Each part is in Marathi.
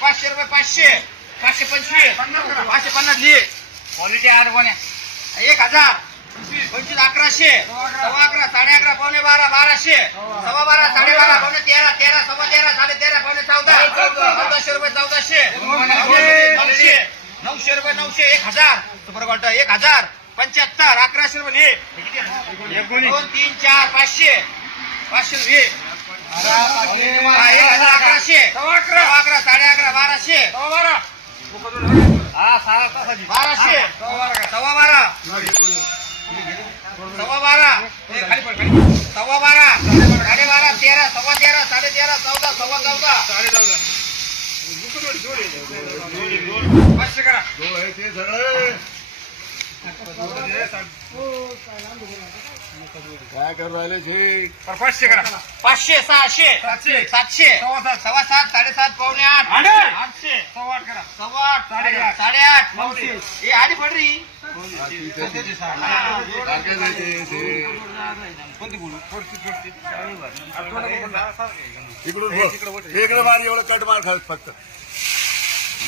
पाचशे रुपये पाचशे. पाचशे पंचवीस. पाचशे पन्नास लिहि. क्वालिटी आठ कोण्या एक हजार. पंचवीस. अकराशे. सव्वा अकरा. साडे अकरा पावणे बारा बाराशे. सव्वा. बारा साडे बारा पावणे तेरा तेरा सव्वा तेरा साडे तेरा पावणे चौदा. चौदाशे रुपये चौदाशे. नऊशे नऊशे रुपये नऊशे एक हजार. सुपर गोल्ट एक हजार. पंच्याहत्तर अकराशे रुपये लिहि. दोन तीन चार पाचशे. पाचशे रुपये हा, एक हजार अकराशे. सव्वा अकरा. साडे अकरा बाराशे. बाराशे सव्वा बारा. सव्वा बारा. ए, खाली पड, खाली. पड. सव्वा बारा. साडे बारा तेरा. सव्वा तेरा साडे तेरा चौदा सव्वा चौदा. पाचशे करा. काय करू राहिले छे पाचशे करा. पाचशे सहाशे. सातशे. सातशे. सव्वा सात आठ आठ. आठशे सव्वा आठ साडेआठ. साडेआठ. नऊशे. हे आधी इकडून मार एवढं कट मार खाल फक्त.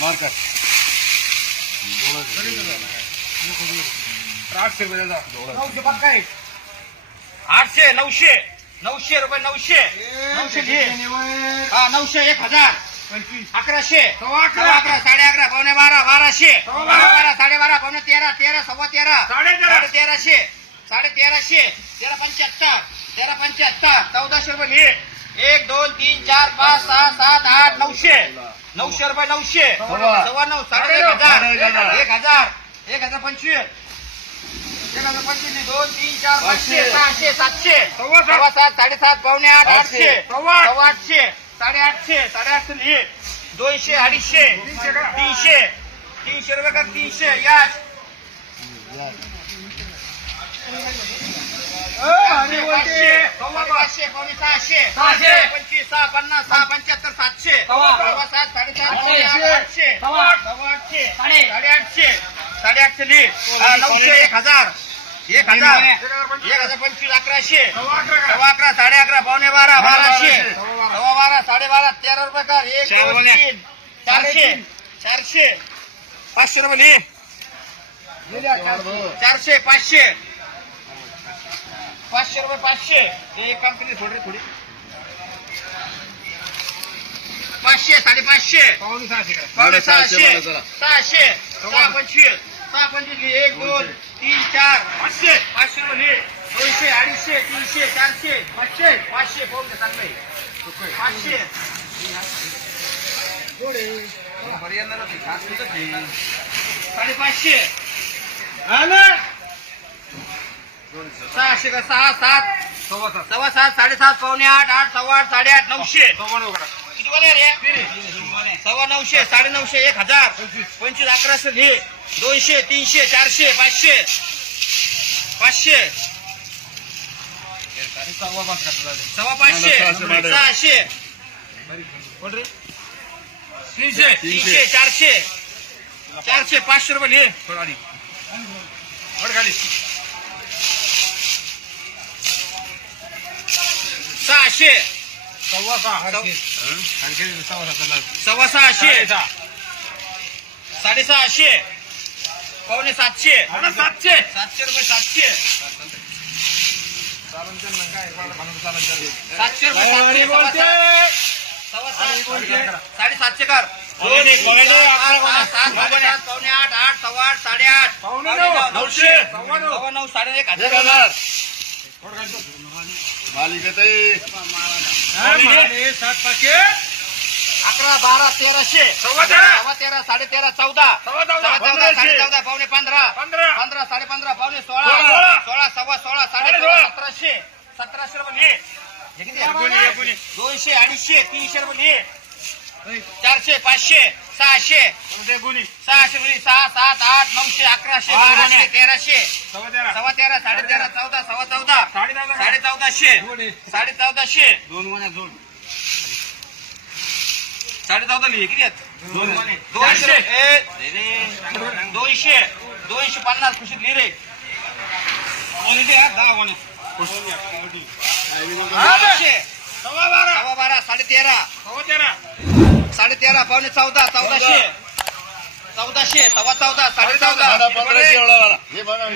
मार कर आठशे रुपये. नऊशे पक्का आहे. आठशे नऊशे. नऊशे रुपये नऊशे. नऊशे घे हा नऊशे एक हजार. अकराशे. सव्वा अकरा. अकरा साडे अकरा पावणे बारा बाराशे. सव्वा बारा साडे बारा पावणे तेरा तेरा सव्वा तेरा. साडे तेरा. साडे तेराशे. साडे तेराशे. तेरा पंच्याहत्तर. तेरा पंच्याहत्तर. चौदाशे रुपये घे एक दोन तीन चार पाच सहा सात आठ नऊशे. नऊशे रुपये नऊशे. सव्वा. सव्वा नऊ साडे एक हजार. साडे एक हजार. एक हजार. एक हजार पंचवीस. एक हजार पंचवीस दोन तीन चार पाचशे पाचशे. सहाशे सातशे. सव्वा सात. सव्वा सात साडेसात पावणे आठ आठशे. आठशे. सव्वा आठ. सव्वा आठशे. साडेआठशे साडेआठशे लिहि दोनशे अडीचशे तीनशे. तीनशे. रुपये कर तीनशे? याच पाचशे सहाशे? सहाशे. पंचवीस सहा पन्नास सहा पंच्याहत्तर सातशे. सात साडेसात आठशे. आठशे. आठशे. साडे. साडेआठशे. साडेआठशे लिहि नऊशे एक हजार. एक हजार. एक हजार पंचवीस. अकराशे. अकरा साडे अकरा पावणे बारा बाराशे. बारा तेरा रुपये कर एक चार दोन बोल्या. तीन. चारशे. चारशे. पाचशे रुपये लिहि. चारशे. पाचशे. पाचशे रुपये पाचशे. हे एक काम केली थोडी थोडी. पाचशे साडेपाचशे. पावणे सहाशे करा. पावणे सहाशे सहाशे. सहा पंचवीस. सहा पंचवीस. एक दोन तीन चार. पाचशे. पाचशे रुपये लिहि. दोनशे अडीचशे तीनशे चारशे. पाचशे. पाचशे पाहून घे चांगलं. आहे. साडेपाचशे सहाशे का सहा सात सव्वा सात. सव्वा सात साडेसात पावणे आठ आठ सव्वा आठ साडेआठ नऊशे सव्वा नऊ किती बोला रे सव्वा नऊशे साडे नऊशे एक हजार. पंचवीस अकराशे घे दोनशे तीनशे चारशे पाचशे. पाचशे. सव्वा पाच झाले. सव्वा पाचशे. सहाशे कोण रे? तीनशे. तीनशे. चारशे. चारशे पाचशे रुपये घे थोडं आधी. वर खाली. सहाशे. सव्वा सहा सव्वा- आणखी सव्वा सहाशे. साडेसहा. साडेसहाशे. पावणे सातशे. सातशे सातशे रुपये सातशे. सातशे रुपये साडेसातशे कर. पावणे आठ आठ सव्वा आठ साडेआठ पावणे पावणे नऊ, नऊ, नऊशे. सव्वा नऊ. सव्वा नऊ साडे एक हजार. माने, सात पाचशे. अकरा बारा तेराशे सव्वा तेरा. सव्वा तेरा साडे तेरा चौदा सव्वा चौदा. पंधराशे. साडे चौदा पावणे पंधरा पंधरा. पंधरा साडे पंधरा पावणे सोळा सोळा. सव्वा सोळा साडे सोळा. सतराशे सतराशे रुपये. दोनशे अडीचशे तीनशे रुपये. चारशे पाचशे सहाशे सहाशे म्हणजे सहा सात आठ नऊशे अकराशे बारा बाराशे. तेराशे सव्वा तेरा साडे तेरा चौदा सव्वा चौदा साडे चौदाशे. साडे चौदाशे दोन मण्या दोन साडे चौदा लिहि किती आहेत? दोन. दोनशे. दोनशे. दोनशे. पन्नास खुशीत लिहि रे आणि ते हा, दहा दोनशे. सव्वा बारा. सव्वा बारा साडे तेरा सव्वा तेरा. साडे तेरा पावणे चौदा चौदाशे. चौदाशे सव्वा चौदा साडे चौदा. हे बघा